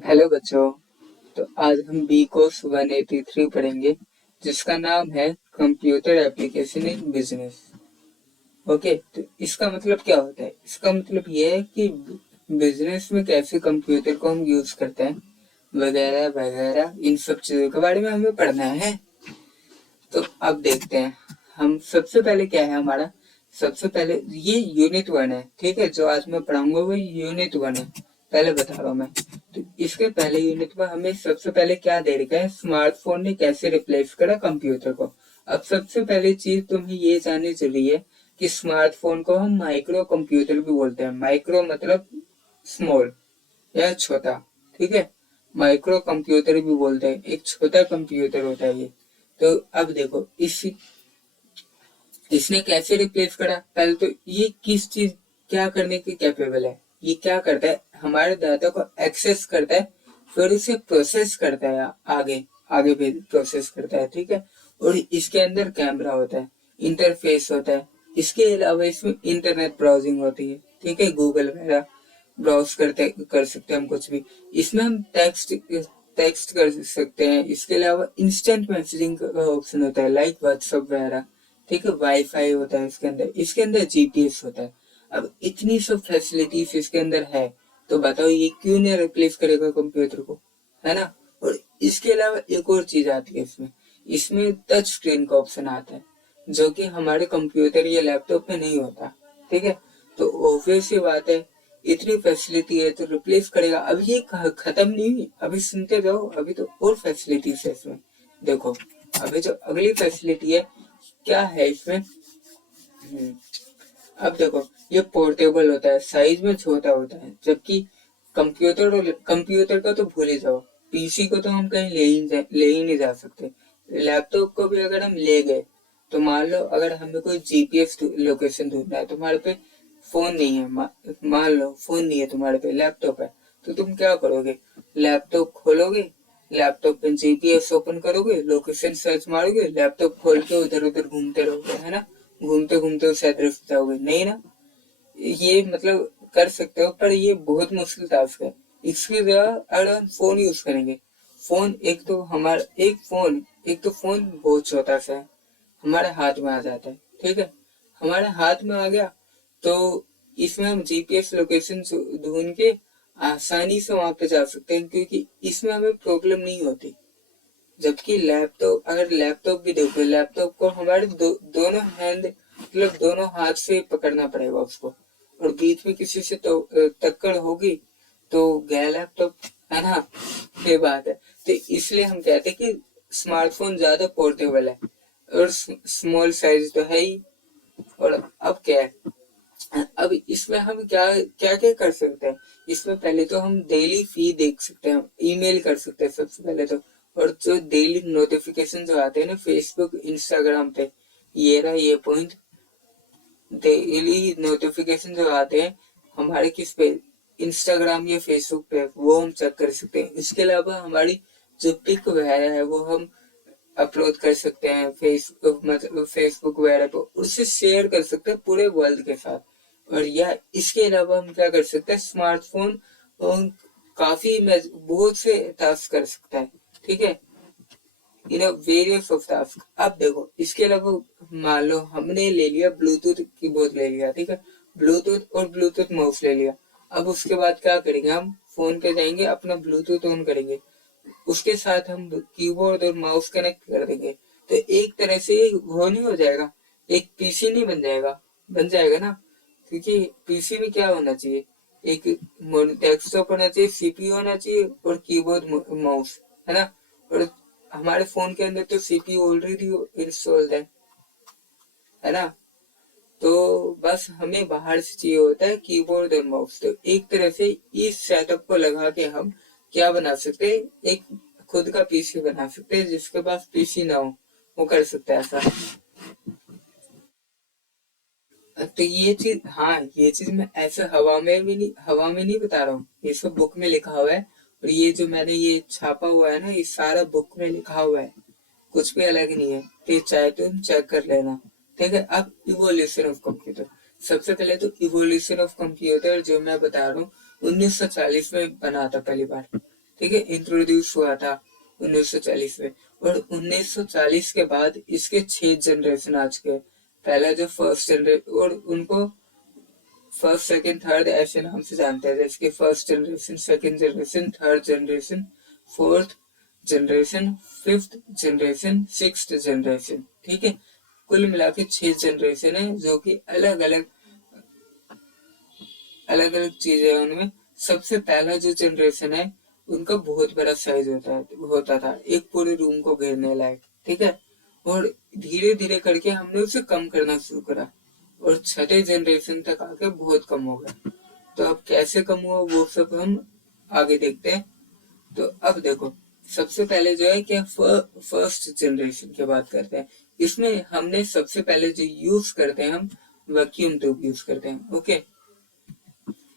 Hello बच्चों। तो आज हम बी कोर्स 183 पढ़ेंगे जिसका नाम है computer application in business. Okay, तो इसका मतलब क्या होता है? इसका मतलब ये है कि बिजनेस में कैसे कंप्यूटर को हम यूज करते हैं वगैरह वगैरह, इन सब चीजों के बारे में हमें पढ़ना है। तो अब देखते हैं हम सबसे पहले क्या है हमारा। सबसे पहले ये यूनिट 1 है, ठीक है। जो आज मैं पढ़ाऊंगा वो यूनिट 1 है, पहले बता रहा हूँ मैं। तो इसके पहले यूनिट में हमें सबसे पहले क्या दे रखा है, स्मार्टफोन ने कैसे रिप्लेस करा कंप्यूटर को। अब सबसे पहली चीज तुम्हें ये जाननी जरूरी है कि स्मार्टफोन को हम माइक्रो कंप्यूटर भी बोलते हैं। माइक्रो मतलब स्मॉल या छोटा, ठीक है। माइक्रो कंप्यूटर भी बोलते हैं, एक छोटा कंप्यूटर होता है ये। तो अब देखो इसने कैसे रिप्लेस करा। पहले तो ये किस चीज क्या करने की कैपेबल है, ये क्या करता है, हमारे डाटा को एक्सेस करता है, फिर उसे प्रोसेस करता है, आगे आगे भी प्रोसेस करता है, ठीक है। और इसके अंदर कैमरा होता है, इंटरफेस होता है। इसके अलावा इसमें इंटरनेट ब्राउजिंग होती है, ठीक है। गूगल वगैरह ब्राउज कर सकते हैं हम कुछ भी। इसमें हम टेक्स्ट टेक्स्ट कर सकते हैं। इसके अलावा इंस्टेंट मैसेजिंग का ऑप्शन होता है, लाइक व्हाट्सएप वगैरह, ठीक है। वाईफाई होता है इसके अंदर जीपीएस होता है। अब इतनी सब फैसिलिटीज इसके अंदर है, तो बताओ ये क्यों नहीं रिप्लेस करेगा कंप्यूटर को, है ना। और इसके अलावा एक और चीज आती है इसमें, इसमें टच स्क्रीन का ऑप्शन आता है, जो कि हमारे कंप्यूटर या लैपटॉप में नहीं होता, ठीक है। तो ऑब्वियस सी बात है, इतनी फैसिलिटी है तो रिप्लेस करेगा। अब ये खत्म नहीं हुई, अभी सुनते जाओ, अभी तो और फैसिलिटीज है इसमें। देखो अभी जो अगली फैसिलिटी है क्या है इसमें। अब देखो ये पोर्टेबल होता है, साइज में छोटा होता है, जबकि कंप्यूटर का तो भूल ही जाओ। पीसी को तो हम कहीं ले ही नहीं जा सकते। लैपटॉप को भी अगर हम ले गए तो मान लो अगर हमें कोई जीपीएस लोकेशन ढूंढना है, तुम्हारे पे फोन नहीं है, मान लो फोन नहीं है तुम्हारे पे, लैपटॉप है, तो तुम क्या करोगे, लैपटॉप खोलोगे, लैपटॉप पे जीपीएस ओपन करोगे, लोकेशन सर्च मारोगे, लैपटॉप खोल के उधर उधर घूमते रहोगे, है ना। घूमते घूमते उस एड्रेस पे जाओगे नहीं ना। ये मतलब कर सकते हो, पर ये बहुत मुश्किल टास्क है। इसकी जगह अगर हम फोन यूज करेंगे, फोन एक तो फोन बहुत छोटा सा है, हमारे हाथ में आ जाता है, ठीक है। हमारे हाथ में आ गया तो इसमें हम जीपीएस लोकेशन ढूंढ के आसानी से वहां पे जा सकते हैं, क्योंकि इसमें हमें प्रॉब्लम नहीं होती। जबकि अगर लैपटॉप भी देखो, लैपटॉप को हमारे दोनों हैंड मतलब दोनों हाथ से पकड़ना पड़ेगा उसको, और बीच में किसी से तो टक्कर होगी तो गया लैपटॉप, है ना। ये बात है। तो इसलिए हम कहते हैं कि स्मार्टफोन ज्यादा पोर्टेबल है, और स्मॉल साइज तो है ही। और अब क्या है, अब इसमें हम क्या क्या क्या कर सकते हैं। इसमें पहले तो हम डेली फी देख सकते हैं, ईमेल कर सकते हैं सबसे पहले तो। और जो डेली नोटिफिकेशन जो आते हैं ना फेसबुक इंस्टाग्राम पे, ये रहा ये पॉइंट, डेली नोटिफिकेशन जो आते हैं हमारे किस पे, इंस्टाग्राम या फेसबुक पे, वो हम चेक कर सकते हैं। इसके अलावा हमारी जो पिक वगैरह है वो हम अपलोड कर सकते हैं फेसबुक वगैरह पे, उससे शेयर कर सकते हैं पूरे वर्ल्ड के साथ। और या इसके अलावा हम क्या कर सकते हैं, स्मार्टफोन काफी बहुत से टास्क कर सकता है, ठीक है, इन वेरियस ऑफ टास्क। अब देखो इसके अलावा मान लो हमने ले लिया ब्लूटूथ कीबोर्ड ले लिया, ठीक है, ब्लूटूथ और ब्लूटूथ माउस ले लिया। अब उसके बाद क्या करेंगे, हम फोन पे जाएंगे, अपना ब्लूटूथ ऑन करेंगे, उसके साथ हम कीबोर्ड और माउस कनेक्ट कर देंगे, तो एक तरह से वो नहीं हो जाएगा, एक पीसी नहीं बन जाएगा, बन जाएगा ना। क्योंकि पीसी में क्या होना चाहिए, एक डेस्कटॉप होना चाहिए, सीपीयू होना चाहिए और कीबोर्ड माउस, है ना। और हमारे फोन के अंदर तो सीपीयू ऑलरेडी इंस्टॉल्ड है ना। तो बस हमें बाहर से चाहिए होता है कीबोर्ड और माउस। तो एक तरह से इस सेटअप को लगा के हम क्या बना सकते हैं, एक खुद का पीसी बना सकते हैं। जिसके पास पीसी ना हो वो कर सकता है ऐसा। तो ये चीज, हाँ ये चीज मैं ऐसे हवा में नहीं बता रहा हूँ, ये सब बुक में लिखा हुआ है। और ये जो मैंने ये छापा हुआ है ना, ये सारा बुक में लिखा हुआ है, कुछ भी अलग नहीं है। तो चाहे तुम चेक कर लेना, ठीक है। अब इवोल्यूशन ऑफ कंप्यूटर, सबसे पहले तो इवोल्यूशन ऑफ कंप्यूटर जो मैं बता रहा हूँ 1940 में बना था पहली बार, ठीक है, इंट्रोड्यूस हुआ था 1940 में। और 1940 के बाद इसके 6 जनरेशन आ चुके हैं। पहला जो फर्स्ट जनरेशन, और उनको फर्स्ट सेकंड थर्ड ऐसे नाम से जानते हैं, जैसे कि first generation, second generation, third generation, fourth generation, fifth generation, sixth generation. ठीक है, कुल मिला के 6 जनरेशन है, जो कि अलग अलग चीजें हैं उनमें। सबसे पहला जो जनरेशन है उनका बहुत बड़ा साइज होता था, एक पूरे रूम को घेरने लायक। ठीक है, और धीरे धीरे करके हमने उसे कम करना शुरू करा, और छठे जनरेशन तक आके बहुत कम हो गया। तो अब कैसे कम हुआ वो सब हम आगे देखते हैं। तो अब देखो, सबसे पहले जो है क्या, फर्स्ट जनरेशन की बात करते हैं। इसमें हमने सबसे पहले जो यूज करते हैं, हम वैक्यूम ट्यूब यूज करते हैं। ओके,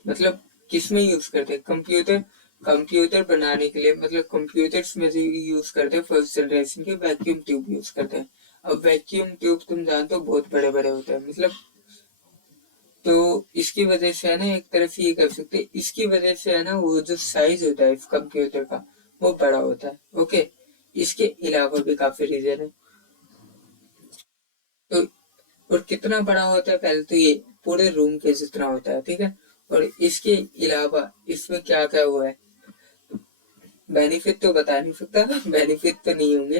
मतलब किसमें यूज करते हैं, कंप्यूटर बनाने के लिए, मतलब कंप्यूटर्स में जो यूज करते हैं फर्स्ट जनरेशन के, वैक्यूम ट्यूब यूज करते हैं। अब वैक्यूम ट्यूब तुम जानते हो बहुत बड़े बड़े होते हैं, मतलब तो इसकी वजह से है ना, एक तरफ ये कर सकते हैं, इसकी वजह से है ना, वो जो साइज होता है इस कंप्यूटर का वो बड़ा होता है। ओके, इसके अलावा भी काफी रीजन है। तो और कितना बड़ा होता है, पहले तो ये पूरे रूम के जितना होता है। ठीक है, और इसके अलावा इसमें क्या क्या हुआ है, बेनिफिट तो बता नहीं सकता, बेनिफिट तो नहीं होंगे,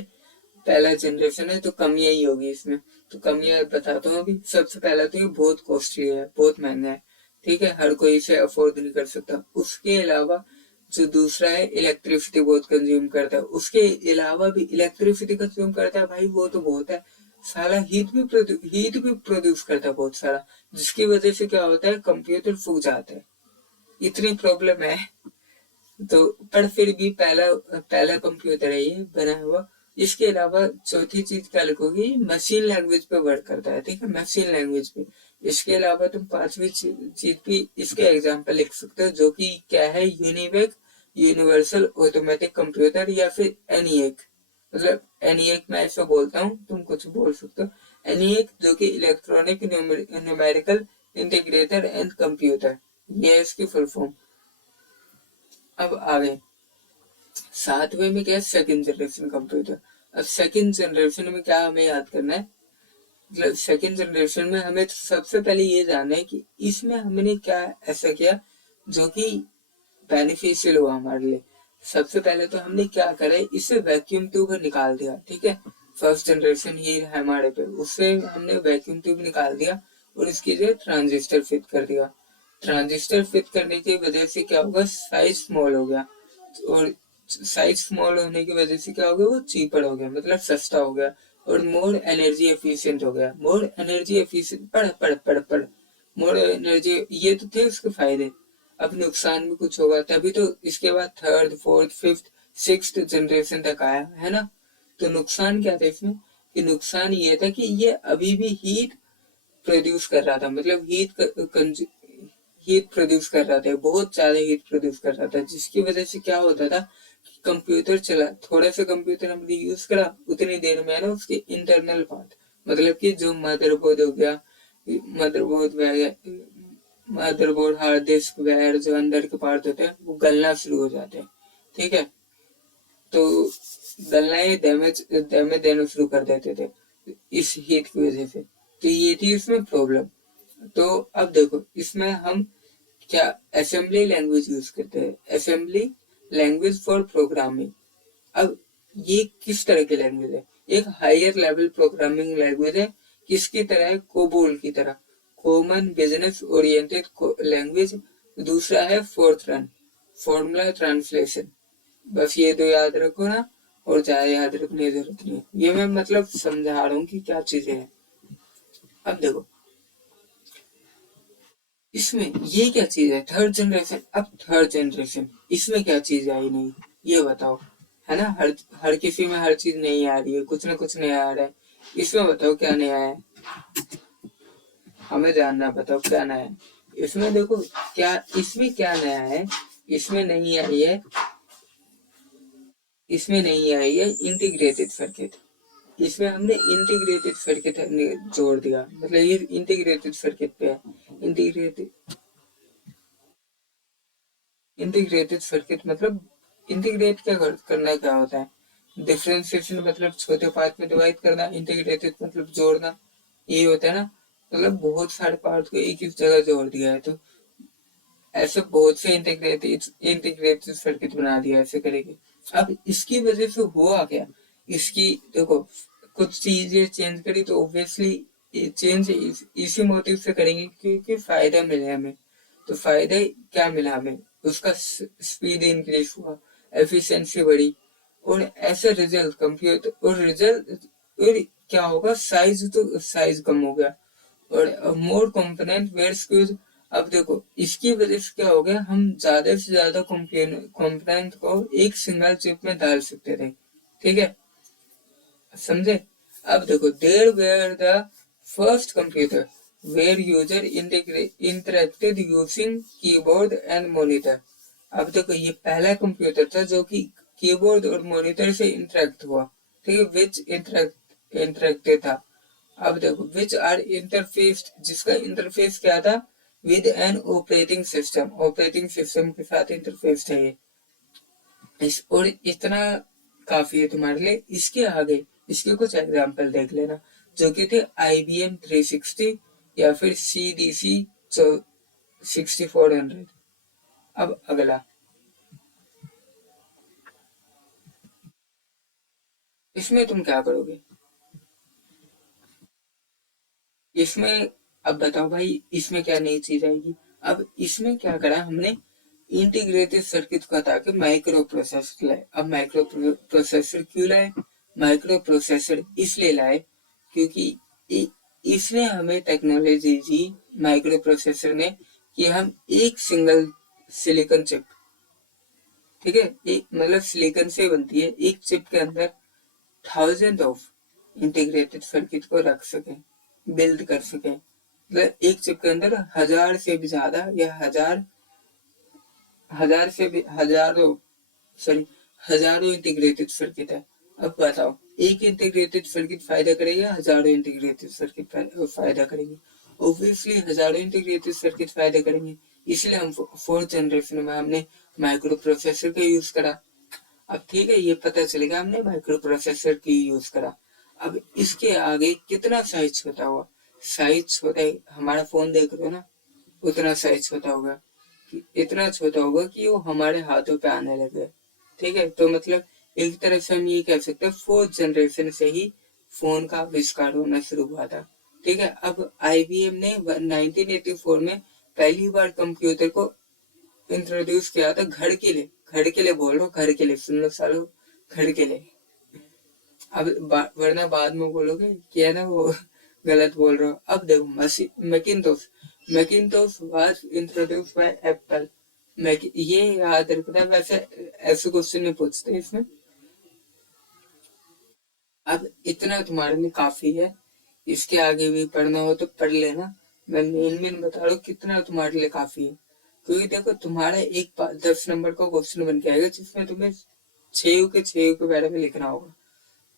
पहला जनरेशन है तो कमियां ही होगी इसमें। तो कमियां बताता हूँ अभी। सबसे पहला तो ये बहुत कॉस्टली है, बहुत महंगा है। ठीक है, हर कोई इसे अफोर्ड नहीं कर सकता। उसके अलावा जो दूसरा है, इलेक्ट्रिसिटी बहुत कंज्यूम करता है। उसके अलावा भी इलेक्ट्रिसिटी कंज्यूम करता है भाई, वो तो बहुत है। साला हीट भी प्रोड्यूस करता है बहुत सारा, जिसकी वजह से क्या होता है, कंप्यूटर फूक जाता है। इतनी प्रॉब्लम है। तो पर फिर भी पहला पहला कंप्यूटर है ये बना हुआ। इसके अलावा चौथी चीज क्या लिखोगी, मशीन लैंग्वेज पे वर्क करता है। ठीक है, मशीन लैंग्वेज पे। इसके अलावा तुम पांचवी चीज भी इसके एग्जांपल लिख सकते हो, जो कि क्या है, यूनिवेक, यूनिवर्सल ऑटोमेटिक कंप्यूटर, या फिर एनईएक। मतलब एनईएक मैं ऐसा बोलता हूँ, तुम कुछ बोल सकते हो। एनईएक जो कि electronic numerical integrator and computer, ये है इसकी फुल फॉर्म। अब आगे सातवें में क्या है, सेकंड जनरेशन कंप्यूटर। अब सेकंड जनरेशन में क्या हमें याद करना है, मतलब सेकंड जनरेशन में हमें सबसे पहले ये जानना है कि इसमें हमने क्या ऐसा किया जो कि बेनिफिशियल हुआ हमारे लिए। सबसे पहले तो हमने क्या करा, इसे वैक्यूम ट्यूब निकाल दिया। ठीक है, फर्स्ट जनरेशन ही है हमारे पे, उससे हमने वैक्यूम ट्यूब निकाल दिया और इसकी जगह ट्रांजिस्टर फिट कर दिया। ट्रांजिस्टर फिट करने की वजह से क्या होगा, साइज स्मॉल हो गया, और साइज स्मॉल होने की वजह से क्या हो गया, वो चीपर हो गया, मतलब सस्ता हो गया, और मोर एनर्जी एफिशिएंट हो गया। मोर एनर्जी एफिशिएंट, पढ़ मोर एनर्जी, ये तो थे उसके फायदे। अब नुकसान भी कुछ होगा, तभी तो इसके बाद third fourth fifth sixth generation तक आया है ना। तो नुकसान क्या था इसमें, कि नुकसान ये था कि ये अभी भी हीट प्रोड्यूस कर रहा था, मतलब हीट प्रोड्यूस कर रहा था, बहुत ज्यादा हीट प्रोड्यूस कर रहा था, जिसकी वजह से क्या होता था, कंप्यूटर चला, थोड़ा सा कंप्यूटर हमने यूज करा, उतनी देर में ना उसके इंटरनल पार्ट, मतलब कि जो मदरबोर्ड हो गया, मदरबोर्ड हार्ड डिस्क वगैरह, जो अंदर के पार्ट होते हैं वो गलना शुरू हो जाते हैं। ठीक है, तो गलना ही डैमेज डैमेज देना शुरू कर देते थे इस हीट की वजह से। तो ये थी इसमें प्रॉब्लम। तो अब देखो, इसमें हम क्या असेंबली लैंग्वेज यूज करते हैं, असेंबली लैंग्वेज फॉर प्रोग्रामिंग। अब ये किस तरह की लैंग्वेज है, एक हायर लेवल प्रोग्रामिंग लैंग्वेज है, किसकी तरह है, कोबोल की तरह, कॉमन बिजनेस ओरिएंटेड लैंग्वेज। दूसरा है फोर्थ रन, फॉर्मूला ट्रांसलेशन। बस ये दो याद रखो ना, और ज्यादा याद रखने की जरूरत नहीं है, ये मैं मतलब समझा रहा हूँ कि क्या चीजें हैं। अब देखो इसमें ये क्या चीज है, थर्ड जनरेशन। अब थर्ड जनरेशन, इसमें क्या चीज आई नहीं, ये बताओ, है ना। हर हर किसी में हर चीज नहीं आ रही है, कुछ ना कुछ नया आ रहा है। इसमें बताओ क्या नया है, हमें जानना, बताओ क्या नया है इसमें। देखो क्या, इसमें क्या नया है, इसमें नहीं आई है, इसमें नहीं आई है इंटीग्रेटेड सर्किट। इसमें हमने इंटीग्रेटेड सर्किट जोड़ दिया, मतलब ये इंटीग्रेटेड सर्किट पे है। इंटीग्रेटेड इंटीग्रेटेड सर्किट मतलब इंटीग्रेट करना क्या होता है? डिफरेंशिएशन मतलब छोटे पार्ट में डिवाइड करना, इंटीग्रेटेड मतलब जोड़ना, ये होता है ना। मतलब बहुत सारे पार्ट को एक ही जगह जोड़ दिया है, तो ऐसे बहुत से इंटीग्रेटेड इंटीग्रेटेड सर्किट बना दिया ऐसे करेंगे। अब इसकी वजह से हुआ क्या, इसकी देखो कुछ चीजें चेंज करी तो ऑब्वियसली चेंज इसी मोटिव से करेंगे क्योंकि फायदा मिले हमें। तो फायदा क्या मिला हमें, उसका स्पीड इंक्रीज हुआ, एफिशिएंसी बढ़ी, और ऐसे रिजल्ट कंप्यूटर और रिजल्ट और क्या होगा, साइज कम हो गया, और मोर कंपोनेंट वेयर स्क्यूज। अब देखो इसकी वजह से क्या हो गया, हम ज्यादा से ज्यादा कंपोनेंट को एक सिंगल चिप में डाल सकते थे, ठीक है, समझे। अब देखो there were the first computer where user interacted using keyboard and monitor. अब देखो ये पहला कंप्यूटर था जो कि कीबोर्ड और मॉनिटर से इंटरेक्ट हुआ, ठीक है, विच इंटरेक्टेड था। अब देखो विच आर इंटरफेस, जिसका इंटरफेस क्या था, विद एन ऑपरेटिंग सिस्टम के साथ इंटरफेस चाहिए। और इतना काफी है तुम्हारे लिए। इसके आगे इसके कुछ एग्जांपल देख लेना, जो कि थे IBM 360 या फिर CDC 6400। अब अगला, इसमें तुम क्या करोगे, इसमें अब बताओ भाई इसमें क्या नई चीज आएगी। अब इसमें क्या करा हमने, इंटीग्रेटेड सर्किट को हटा के माइक्रो प्रोसेसर लाए। अब माइक्रो प्रोसेसर क्यों लाए, माइक्रो प्रोसेसर इसलिए लाए क्योंकि इसने हमें टेक्नोलॉजी दी, माइक्रो प्रोसेसर ने, कि हम एक सिंगल सिलिकॉन चिप, ठीक है, एक मतलब सिलिकॉन से बनती है, एक चिप के अंदर थाउजेंड ऑफ इंटीग्रेटेड सर्किट को रख सके, बिल्ड कर सके। मतलब एक चिप के अंदर हजार से भी ज्यादा या हजार से भी हजारों इंटीग्रेटेड सर्किट है। अब बताओ एक इंटीग्रेटेड सर्किट फायदा करेगा, हजारों इंटीग्रेटेड सर्किट फायदा करेंगे, ऑब्वियसली हजारों इंटीग्रेटेड सर्किट फायदा करेंगे। इसलिए हम फोर्थ जनरेशन में हमने माइक्रो प्रोसेसर का यूज करा। अब ठीक है, ये पता चलेगा हमने माइक्रो प्रोसेसर की यूज करा। अब इसके आगे कितना साइज छोटा हुआ, साइज छोटा है, हमारा फोन देख रहे हो ना, उतना साइज छोटा होगा, इतना छोटा होगा कि वो हमारे हाथों पे आने लगे, ठीक है। तो मतलब एक तरह से हम ये कह सकते हैं फोर्थ जनरेशन से ही फोन का आविष्कार होना शुरू हुआ था, ठीक है। अब IBM ने 1984 में पहली बार कंप्यूटर को इंट्रोड्यूस किया था, घर के लिए बोल रहा हूँ, घर के लिए सुन लो सालो, घर के लिए। अब वरना बाद में बोलोगे कि है ना वो गलत बोल रहा हूँ। अब देखो Macintosh was introduce by Apple. ये याद रखना, वैसे ऐसे क्वेश्चन नहीं पूछते इसमें। अब इतना तुम्हारे लिए काफी है, इसके आगे भी पढ़ना हो तो पढ़ लेना। मैं मेन बता रहा हूँ कितना तुम्हारे लिए काफी है, क्योंकि देखो तुम्हारा एक 10 नंबर का क्वेश्चन बन के आएगा जिसमें तुम्हें 6 के बारे में लिखना होगा।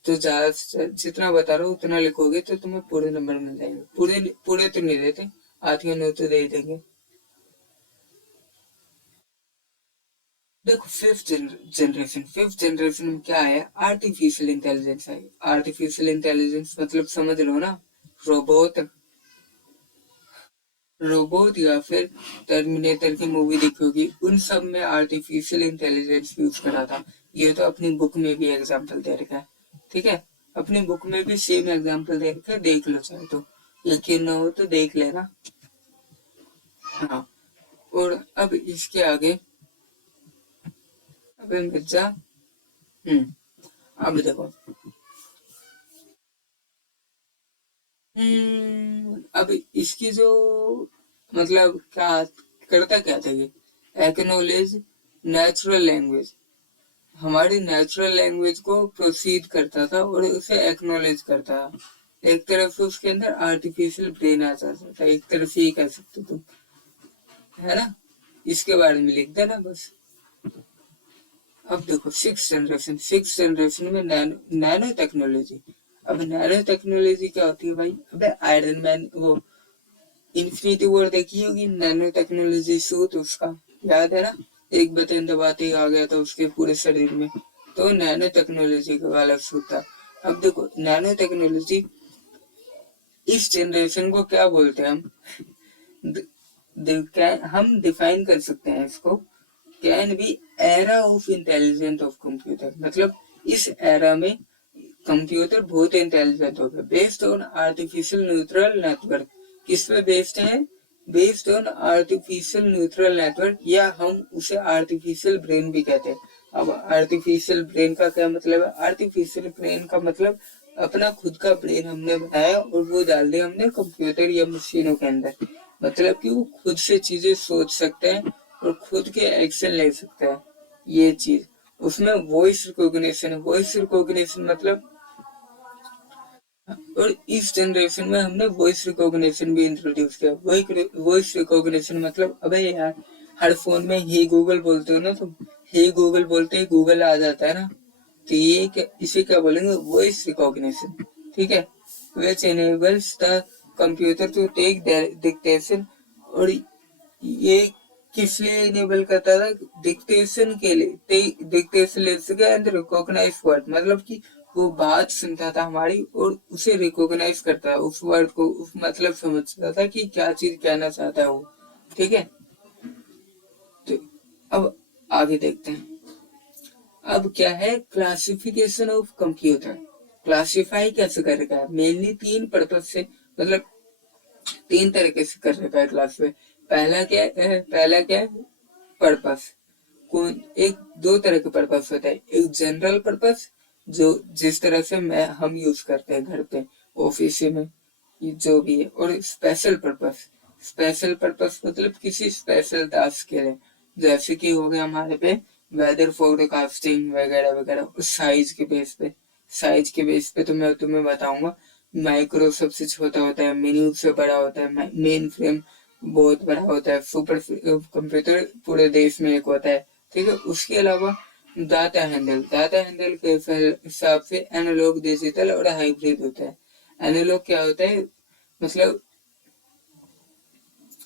तो ज्यादा जितना बता रहा हूँ उतना लिखोगे तो तुम्हें पूरे नंबर मिल जाएंगे। पूरे पूरे तो नहीं देते, 8 या 9 तो दे देंगे। देखो फिफ्थ जनरेशन में क्या है, आर्टिफिशियल इंटेलिजेंस है। आर्टिफिशियल इंटेलिजेंस मतलब समझ लो ना, रोबोट रोबोट या फिर टर्मिनेटर की मूवी देखी होगी, उन सब में आर्टिफिशियल इंटेलिजेंस यूज करा था। ये तो अपनी बुक में भी एग्जाम्पल दे रखा है, ठीक है, अपनी बुक में भी सेम एग्जाम्पल दे रखा है, देख लो चाहे तो, यकीन ना हो तो देख लेना। हाँ, और अब इसके आगे, अब मिर्जा, अब देखो, अब इसकी जो मतलब क्या करता क्या था ये, एक्नोलेज नेचुरल लैंग्वेज, हमारी नेचुरल लैंग्वेज को प्रोसीड करता था और उसे एक्नोलेज करता था। एक तरफ से उसके अंदर आर्टिफिशियल ब्रेन आ जाता था, एक तरफ से ये कह सकते तुम, है ना। इसके बारे में लिख देना बस। अब देखो सिक्स जनरेशन में नैनो टेक्नोलॉजी। अब नैनो टेक्नोलॉजी क्या होती है भाई, अबे आयरन मैन वो इन्फिनिटी वॉर देखी होगी, नैनो टेक्नोलॉजी सूट उसका, याद है ना, एक बटन दबाते ही आ गया था उसके पूरे शरीर में। तो नैनो टेक्नोलॉजी वाला सूट था। अब देखो नैनो टेक्नोलॉजी इस जनरेशन को क्या बोलते हैं हम डिफाइन कर सकते हैं इसको, can be era of intelligent of computer. मतलब इस एरा में कंप्यूटर बहुत इंटेलिजेंट हो गया। Based on artificial neural network, किस पे बेस्ड है? Based on artificial neural network, या हम उसे आर्टिफिशियल ब्रेन भी कहते हैं। अब आर्टिफिशियल ब्रेन का क्या मतलब है? आर्टिफिशियल ब्रेन का मतलब अपना खुद का ब्रेन हमने बनाया और वो डाल दिया हमने कंप्यूटर या मशीनों के अंदर। मतलब कि वो खुद से चीजें सोच सकते हैं और खुद के एक्शन ले सकते हैं। ये चीज उसमें वॉइस रिकॉग्निशन है। वॉइस रिकॉग्निशन मतलब, और इस जनरेशन में हमने वॉइस रिकॉग्निशन भी इंट्रोड्यूस किया। वॉइस रिकॉग्निशन मतलब, अबे यार हर फोन में ही गूगल बोलते हो ना तुम, ही गूगल बोलते ही गूगल आ जाता है ना, तो ये इसे क्या बोलेंगे? Voice recognition. ठीक है, which enables the computer to take dictation. और ये किस लिए इनेबल करता था? डिक्टेशन के लिए, डिक्टेशन ले सके एंड रिकॉग्नाइज वर्ड। मतलब कि वो बात सुनता था हमारी और उसे रिकॉग्नाइज करता है, उस वर्ड को, उस मतलब समझता था कि क्या चीज कहना चाहता है वो। ठीक है, तो अब आगे देखते हैं। अब क्या है? Classification of computer. क्लासिफाई कैसे कर रखा है? मेनली तीन पर्पज से, मतलब तीन तरीके से कर रखा है क्लासिफाई। पहला क्या है? पर्पस। कौन? एक दो तरह के पर्पस होता है। एक जनरल पर्पस, जो जिस तरह से हम यूज करते हैं घर पे, ऑफिस में, जो भी है। और स्पेशल पर्पस। स्पेशल पर्पस मतलब किसी स्पेशल टास्क के लिए, जैसे कि हो गया हमारे पे वेदर फोरकास्टिंग वगैरह वगैरह। साइज के बेस पे, साइज के बेस पे तो मैं तुम्हें बताऊंगा। माइक्रो सबसे छोटा होता है, मिनी से बड़ा होता है, मेन फ्रेम बहुत बड़ा होता है, सुपर कंप्यूटर पूरे देश में एक होता है। ठीक है, उसके अलावा डाटा हैंडल। डाटा हैंडल के हिसाब से एनालॉग, डिजिटल और हाइब्रिड होता है। एनालॉग क्या होता है? मतलब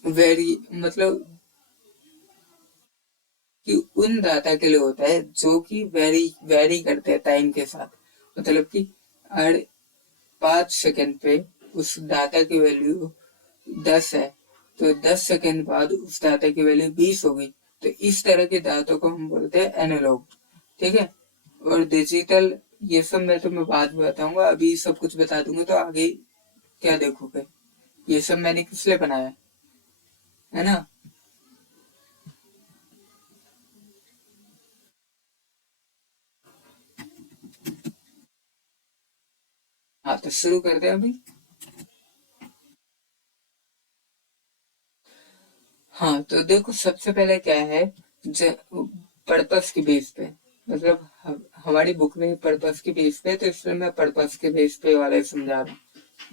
मतलब कि उन डाटा के लिए होता है जो कि वेरी करते हैं टाइम के साथ। मतलब कि हर 5 सेकंड पे उस डाटा की वैल्यू 10 है, तो 10 सेकंड बाद उस डाटा की वैल्यू 20 होगी। तो इस तरह के डाटा को हम बोलते हैं एनालॉग। ठीक है, और डिजिटल, ये सब मैं तुम्हें बाद में बताऊंगा। अभी सब कुछ बता दूंगा तो आगे क्या देखोगे। ये सब मैंने किस लिए बनाया है ना। हाँ, तो शुरू करते हैं अभी। हाँ, तो देखो सबसे पहले क्या है, पर्पस के बेस पे। मतलब हमारी बुक में पर्पस के बेस पे, तो इसलिए मैं पर्पस के बेस पे वाला समझा रहा हूँ,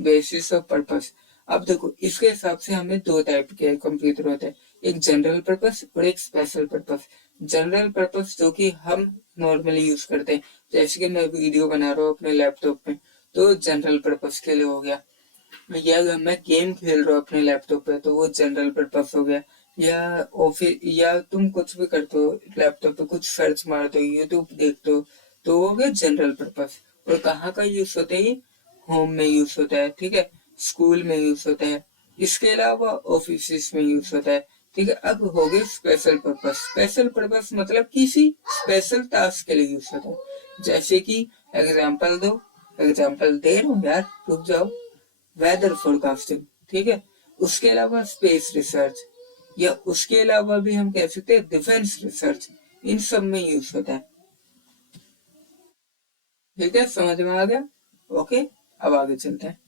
बेसिस ऑफ पर्पस। अब देखो इसके हिसाब से हमें दो टाइप के कंप्यूटर होते हैं, एक जनरल पर्पस और एक स्पेशल पर्पस। जनरल पर्पस जो कि हम नॉर्मली यूज करते हैं, जैसे कि मैं वीडियो बना रहा हूँ अपने लैपटॉप में, तो जनरल पर्पस के लिए हो गया। या अगर मैं गेम खेल रहा हूँ अपने लैपटॉप पे, तो वो जनरल पर्पस हो गया। या ऑफिस, या तुम कुछ भी करते हो लैपटॉप पे, कुछ सर्च मारते हो, यूट्यूब देखते हो, तो वो हो गया जनरल पर्पस। और कहाँ का यूज होता है ये? होम में यूज होता है। ठीक है, स्कूल में यूज होता है, इसके अलावा ऑफिस में यूज होता है। ठीक है, अब हो गए स्पेशल पर्पस। स्पेशल पर्पस मतलब किसी स्पेशल टास्क के लिए यूज होता है। जैसे कि एग्जाम्पल दो, एग्जाम्पल दे रहा हूँ यार, रुक जाओ। वेदर फोरकास्टिंग, ठीक है। उसके अलावा स्पेस रिसर्च, या उसके अलावा भी हम कह सकते हैं डिफेंस रिसर्च, इन सब में यूज होता है। ठीक है, समझ में आ गया? ओके, अब आगे चलते हैं।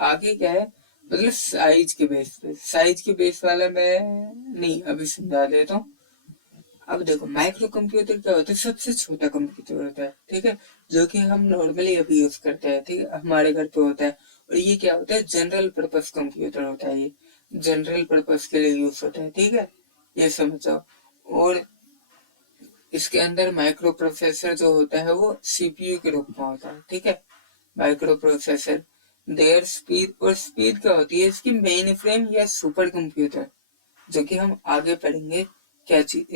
आगे क्या है? मतलब साइज के बेस पे, साइज के बेस वाला मैं नहीं अभी समझा देता हूँ। अब देखो माइक्रो कंप्यूटर क्या होता है? सबसे छोटा कंप्यूटर होता है। ठीक है, जो कि हम नॉर्मली अभी यूज करते हैं। ठीक है, हमारे घर पे होता है। और ये क्या होता है? जनरल पर्पस कंप्यूटर होता है। ये जनरल पर्पस के लिए यूज होता है। ठीक है, ये समझो। और इसके अंदर माइक्रो प्रोसेसर जो होता है वो सीपीयू के रूप में होता है। ठीक है, माइक्रो प्रोसेसर देयर स्पीड, और स्पीड क्या होती है इसकी, मेन फ्रेम या सुपर कंप्यूटर, जो कि हम आगे पढ़ेंगे क्या चीज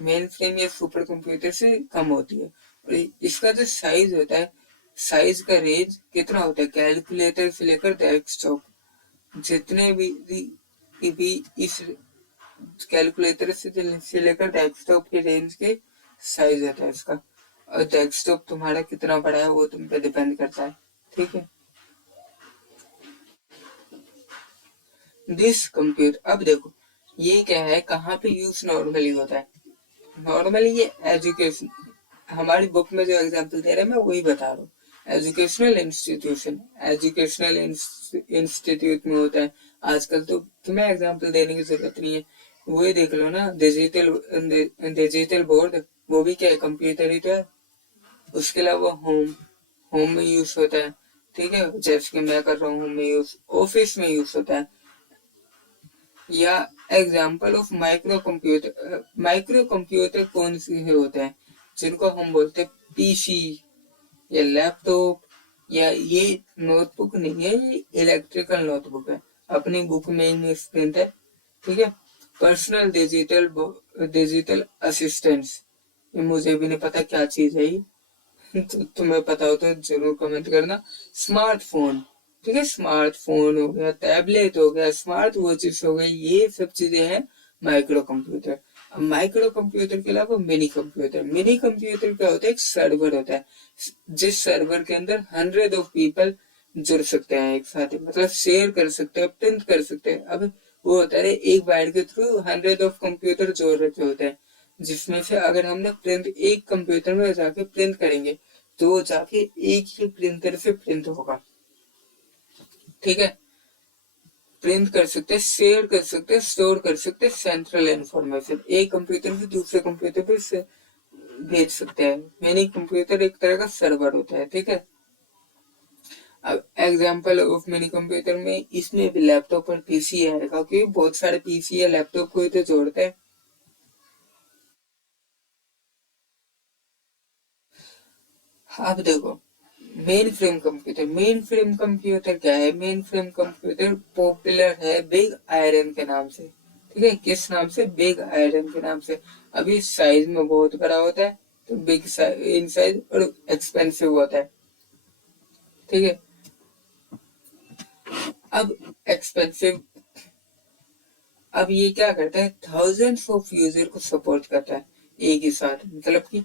मेन फ्रेम या सुपर कंप्यूटर से कम होती है। और इसका जो साइज होता है, साइज का रेंज कितना होता है, कैलकुलेटर से लेकर डेस्कटॉप, जितने भी इस कैलकुलेटर से लेकर डेस्कटॉप के रेंज के साइज होता है इसका। और डेस्कटॉप तुम्हारा कितना बड़ा है वो तुम पे डिपेंड करता है, ठीक है। दिस कंप्यूटर, अब देखो ये क्या है, कहाँ पे यूज नॉर्मली होता है। नॉर्मली ये एजुकेशन, हमारी बुक में जो एग्जांपल दे रहे हैं मैं वही बता रहा हूँ। एजुकेशनल इंस्टीट्यूशन, एजुकेशनल इंस्टीट्यूट में होता है। आजकल तो तुम्हें एग्जांपल देने की जरूरत नहीं है, वही देख लो ना, डिजिटल बोर्ड, वो भी क्या है, कंप्यूटर ही तो है। उसके अलावा होम, होम में यूज होता है, ठीक है, जैसे कि मैं कर रहा हूँ होम में यूज, ऑफिस में यूज होता है। या example of micro computer, micro computer कौन से होते हैं, जिनको हम बोलते हैं पीसी या लैपटॉप, या ये नोटबुक नहीं है, ये इलेक्ट्रिकल नोटबुक है, अपनी बुक में ही प्रिंट है, ठीक है। पर्सनल डिजिटल असिस्टेंट्स, ये मुझे भी नहीं पता क्या चीज है ये, तुम्हें पता हो तो जरूर कमेंट करना। स्मार्टफोन, ठीक है, स्मार्टफोन हो गया, टैबलेट हो गया, स्मार्ट वॉचेस हो गए, ये सब चीजें हैं माइक्रो कंप्यूटर। अब माइक्रो कंप्यूटर के अलावा मिनी कंप्यूटर, मिनी कंप्यूटर क्या होता है, एक सर्वर होता है, जिस सर्वर के अंदर 100 जुड़ सकते हैं एक साथ, मतलब शेयर कर सकते हैं, प्रिंट कर सकते हैं। अब वो होता है एक वायर के थ्रू 100 कंप्यूटर जोड़ रखे होते हैं, जिसमें से अगर हमने प्रिंट एक कंप्यूटर में जाके प्रिंट करेंगे तो जाके एक ही प्रिंटर से प्रिंट होगा, ठीक है। प्रिंट कर सकते हैं, शेयर कर सकते हैं, स्टोर कर सकते हैं सेंट्रल इंफॉर्मेशन, एक कंप्यूटर से दूसरे कंप्यूटर पे से भेज सकते हैं। मिनी कंप्यूटर एक तरह का सर्वर होता है, ठीक है। अब एग्जांपल ऑफ मिनी कंप्यूटर में इसमें भी लैपटॉप और पीसी आएगा, क्योंकि बहुत सारे पीसी या लैपटॉप को ही तो जोड़ते हैं। अब देखो main frame computer, main frame computer क्या है, मेन फ्रेम कंप्यूटर पॉपुलर है बिग आयरन के नाम से, ठीक है। किस नाम से, बिग आयरन के नाम से। अभी साइज में बहुत बड़ा होता है, तो बिग इन साइज, और एक्सपेंसिव होता है, ठीक है। अब एक्सपेंसिव, अब ये क्या करता है, थाउजेंड्स ऑफ यूजर को सपोर्ट करता है एक ही साथ, मतलब कि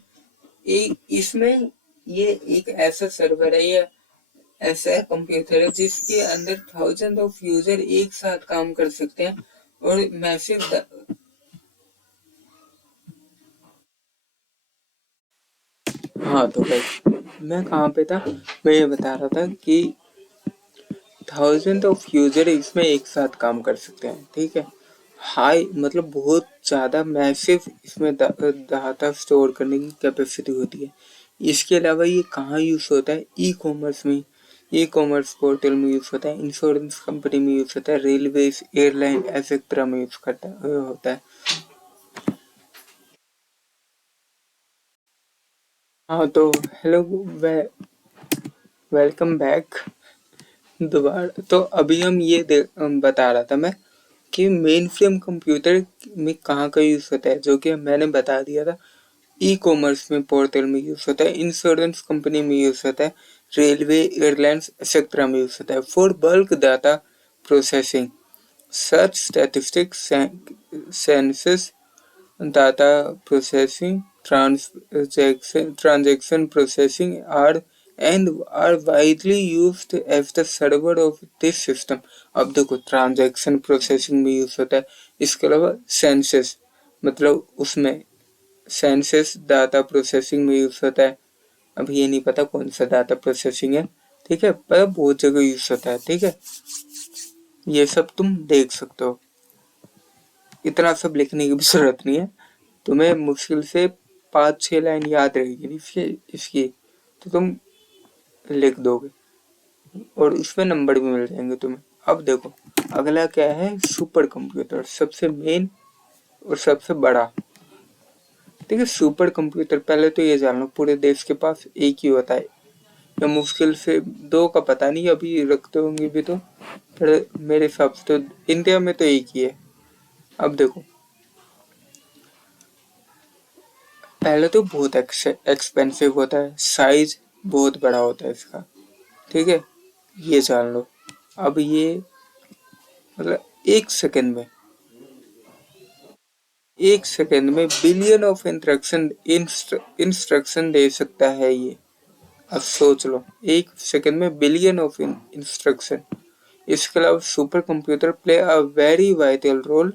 एक इसमें ये एक ऐसा सर्वर है या ऐसा कंप्यूटर है जिसके अंदर थाउजेंड ऑफ यूजर एक साथ काम कर सकते हैं, और मैसिव। हाँ तो भाई मैं कहाँ पे था, मैं ये बता रहा था कि थाउजेंड ऑफ यूजर इसमें एक साथ काम कर सकते हैं, ठीक है। हाई मतलब बहुत ज़्यादा मैसिव इसमें डाटा स्टोर करने की कैपेसिटी होती है। इसके अलावा ये कहाँ यूज़ होता है, ई कॉमर्स में, ई कॉमर्स पोर्टल में यूज़ होता है, इंश्योरेंस कंपनी में यूज़ होता है, रेलवेज, एयरलाइन एक्सेट्रा में यूज़ होता है। हाँ तो हेलो, वेलकम बैक दोबारा। तो अभी हम ये बता रहा था मैं कि मेन फ्रेम कंप्यूटर में कहाँ का यूज़ होता है, जो कि मैंने बता दिया था। ई कॉमर्स में पोर्टल में यूज़ होता है, इंश्योरेंस कंपनी में यूज़ होता है, रेलवे, एयरलाइंस एक्सेट्रा में यूज़ होता है। For bulk data processing such statistics, census, data processing, transaction processing are widely used as the server of this system. अब देखो ट्रांजैक्शन प्रोसेसिंग में यूज होता है, इसके अलावा सेंसस मतलब उसमें सेंसस डाटा प्रोसेसिंग में यूज होता है। अब ये नहीं पता कौन सा डाटा प्रोसेसिंग है, ठीक है, पर बहुत जगह यूज होता है, ठीक है। ये सब तुम देख सकते हो, इतना सब लिखने की भी जरूरत नहीं है, तुम्हें मुश्किल से 5-6 लाइन याद रहेगी इसकी, तो तुम लिख दोगे और इसमें नंबर भी मिल जाएंगे तुम्हें। अब देखो अगला क्या है, सुपर कंप्यूटर, सबसे मेन और सबसे बड़ा, ठीक है। सुपर कंप्यूटर, पहले तो ये जान लो पूरे देश के पास एक ही होता है, या मुश्किल से दो का पता नहीं, अभी रखते होंगे भी तो, पर मेरे हिसाब से तो इंडिया में तो एक ही है। अब देखो, पहले तो बहुत एक्सपेंसिव होता है, साइज बहुत बड़ा होता है इसका, ठीक है, ये जान लो। अब ये मतलब एक सेकंड में बिलियन ऑफ इंस्ट्रक्शन दे सकता है ये। अब सोच लो, एक सेकंड में बिलियन ऑफ इंस्ट्रक्शन। इसके अलावा super computer play a very vital role.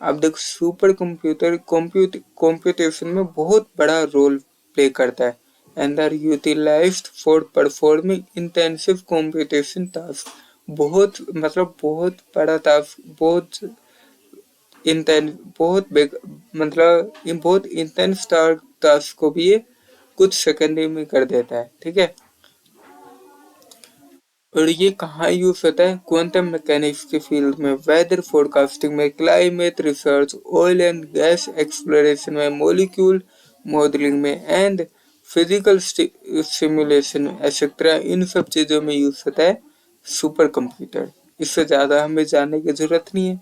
अब देखो, सुपर कंप्यूटर कंप्यूटेशन में बहुत बड़ा रोल प्ले करता है, and are utilized for performing intensive computation task. बहुत मतलब बहुत बड़ा टास्क, इंटेंस बहुत बिग, मतलब बहुत इंटेंस टास्क को भी ये कुछ सेकंड में कर देता है, ठीक है। और ये कहाँ यूज होता है? क्वांटम मैकेनिक्स के फील्ड में, वेदर फोरकास्टिंग में, climate research, oil and gas exploration में, मॉलिक्यूल मॉडलिंग में, एंड फिजिकल सिमुलेशन में, एक्सेट्रा। इन सब चीजों में यूज होता है सुपर कंप्यूटर। इससे ज्यादा हमें जानने की जरूरत नहीं है,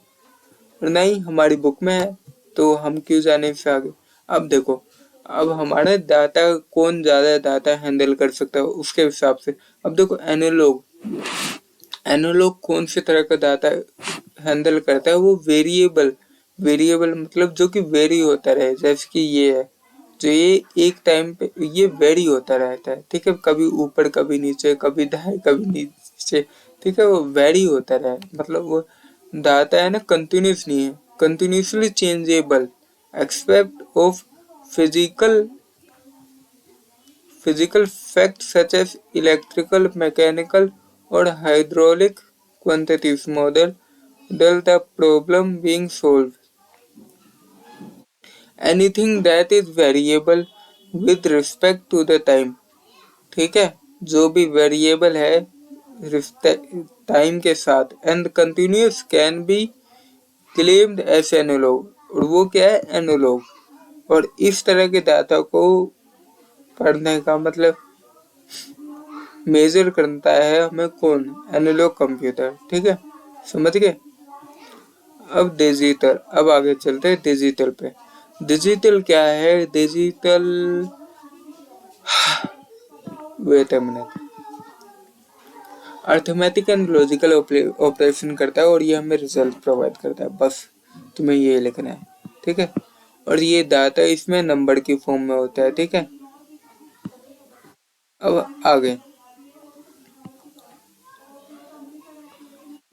नहीं हमारी बुक में है, तो हम क्यों जाने इससे आगे। अब देखो, अब हमारे डाटा, कौन ज्यादा डाटा हैंडल कर सकता है उसके हिसाब से। अब देखो, एनालॉग एनालॉग कौन से तरह का डाटा हैंडल करता है? वो वेरिएबल, वेरिएबल मतलब जो कि वेरी होता रहे, जैसे कि ये है, जो ये एक टाइम पे ये वेरी होता रहता है, ठीक है, कभी ऊपर कभी नीचे, कभी दाएं कभी नीचे, ठीक है, वो वेरी होता रहे, मतलब वो डाटा है ना, कंटिन्यूस नहीं है, continuously changeable, expect of physical physical facts such as electrical, mechanical, or hydraulic quantities model the problem being solved. Anything that is variable with respect to the time, ठीक है, जो भी वेरिएबल है time के साथ, and continuous can be claimed as analog, और वो क्या है? एनालॉग। और इस तरह के डाटा को पढ़ने का मतलब मेजर करता है हमें कौन? एनालॉग कंप्यूटर, ठीक है, समझ गए। अब डिजिटल, अब आगे चलते हैं डिजिटल पे। डिजिटल क्या है? Digital, wait a minute, arithmetic and logical operation करता है, और ये हमें रिजल्ट प्रोवाइड करता है, बस तुम्हें ये लिखना है, ठीक है। और ये डाटा इसमें नंबर की फॉर्म में होता है, ठीक है। अब आगे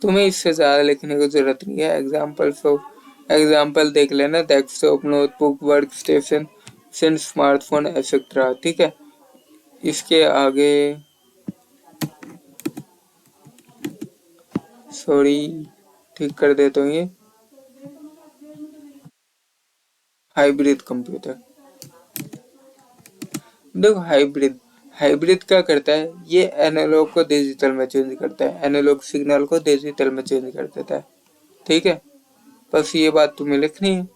तुम्हें इससे ज्यादा लिखने की जरूरत नहीं है, एग्जाम्पल देख लेना, desktop, notebook, work station, smartphone etcetera, ठीक है। इसके आगे, सॉरी, ठीक कर देता हूँ ये, हाइब्रिड कंप्यूटर। देखो, हाइब्रिड क्या करता है? ये एनालॉग को डिजिटल में चेंज करता है, एनालॉग सिग्नल को डिजिटल में चेंज कर देता है, ठीक है। बस ये बात तुम्हें लिखनी है,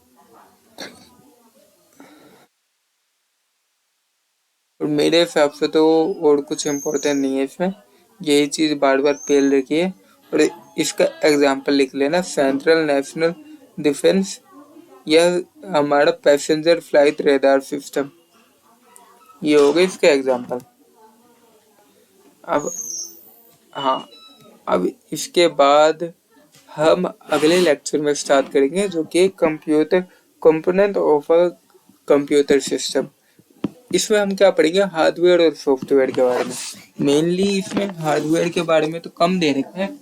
और मेरे हिसाब से तो और कुछ इम्पोर्टेंट नहीं है इसमें, यही चीज बार बार फेल रखी है। और इसका एग्जाम्पल लिख लेना, सेंट्रल नेशनल डिफेंस, यह हमारा पैसेंजर फ्लाइट रेडार सिस्टम, ये हो गया इसका एग्जाम्पल। अब हाँ, अब इसके बाद हम अगले लेक्चर में स्टार्ट करेंगे, जो कि computer component of a computer system. इसमें हम क्या पढ़ेंगे? हार्डवेयर और सॉफ्टवेयर के बारे में। मेनली इसमें हार्डवेयर के बारे में तो कम दे रखा है,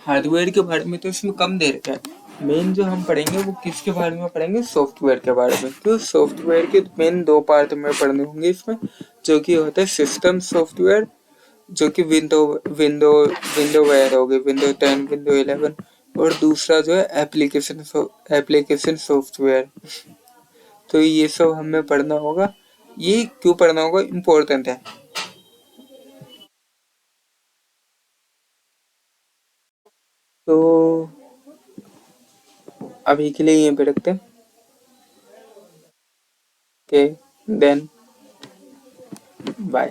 हार्डवेयर के बारे में तो इसमें कम दे रखा है। मेन जो हम पढ़ेंगे वो किसके बारे में पढ़ेंगे? सॉफ्टवेयर के बारे में। तो सॉफ्टवेयर के मेन दो पार्ट में पढ़ने होंगे इसमें, जो कि होता है सिस्टम सॉफ्टवेयर, जो कि विंडो विंडो विंडोवेयर हो गए, विंडो 10, विंडो 11, और दूसरा जो है एप्लीकेशन सॉफ्टवेयर। तो ये सब हमें पढ़ना होगा। ये क्यों पढ़ना होगा? इम्पोर्टेंट है। तो अभी के लिए यहीं पे रखते हैं। Okay then bye.